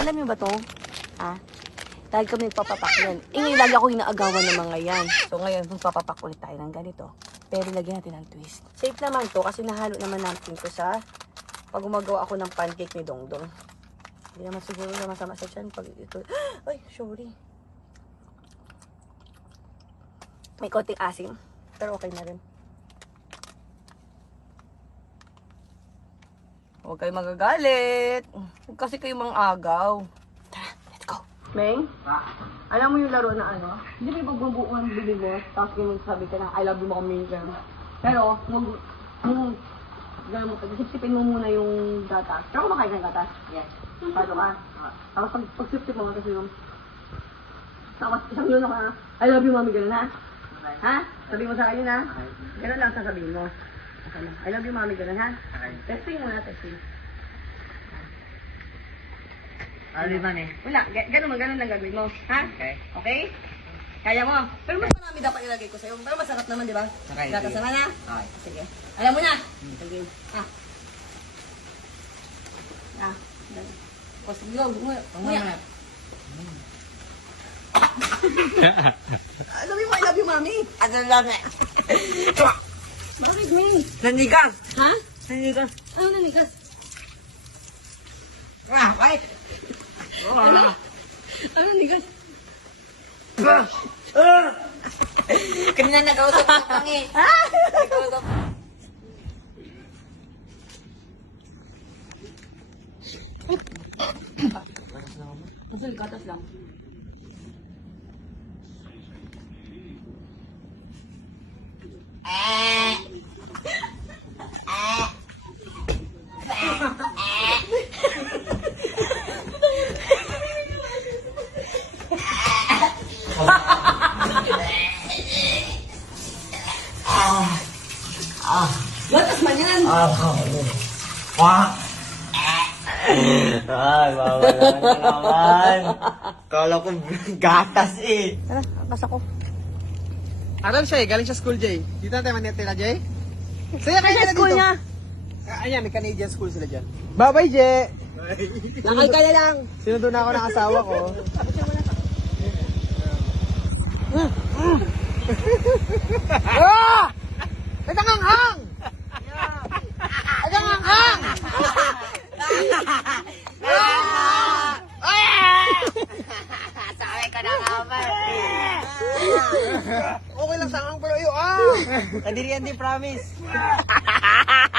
Alam niyo ba to? Ah? Dahil kami nagpapapak yan. Ngayon lagi ako inaagawan ng mga yan. So ngayon, magpapapak ulit tayo ng ganito. Pero lagyan natin ng twist. Safe naman to kasi nahalo naman natin to sa pag gumagawa ako ng pancake ni Dongdong. Hindi naman siguro na masama sa tiyan pag ito. Ay, sorry. May konting asim. Pero okay na rin. Huwag kayo magagalit. Huwag kasi kayo mang-agaw. Tara, let's go. Meng, alam mo yung laro na ano? Hindi may pagbabuo ang bibig mo, tapos kayo magsabi ka na I love you mo minsan. Pero, sipsipin mo muna yung gatas. Pero kumakain ka ng gatas? Yes. Paano ka? Tapos pag sipsip mo kasi yung tapos isang yun ka na, I love you mami, gano'n ha? Ha? Sabi mo sa akin ha? Gano'n lang sasabihin mo. I love you mami, gano'n ha? Testing muna, testing. Ano ba eh? Wala, ganun lang gagawin mo. Ha? Okay. Okay? Kaya mo. Pero mas marami dapat ilagay ko sa'yo. Pero masarap naman, di ba? Okay, Gatas sige. naman ha? Okay. Sige. Alam mo na. Sige. Ha? Ha? O, sige. Nguya. Sabi mo, I love you, mami. Ano lang eh? Bakit, May? Nanigas! Ha? Nanigas! Ano nanigas? Ah, wait! Ano? Ano nanigas? Kanina nag-ausap ng pangit. Ha? Nag-ausap. Masal, gatas lang. Gatas man yan! Ay, bawal naman. Kala ko gatas eh. Tara, akas ako. Aral siya eh, galing sa school, Jay. Dito natin manitila, Jay. Saya Ay, kayo sa school niya. Ayan, may Canadian school sila dyan. Bye-bye, Jay. Lakay ka na lang. Sinundo na ako ng asawa ko. Ah! Ay, tanganghang! Ay, tanganghang! Sakay ka na naman. Okay lang, sangang pero iyo. Kadirian di promise.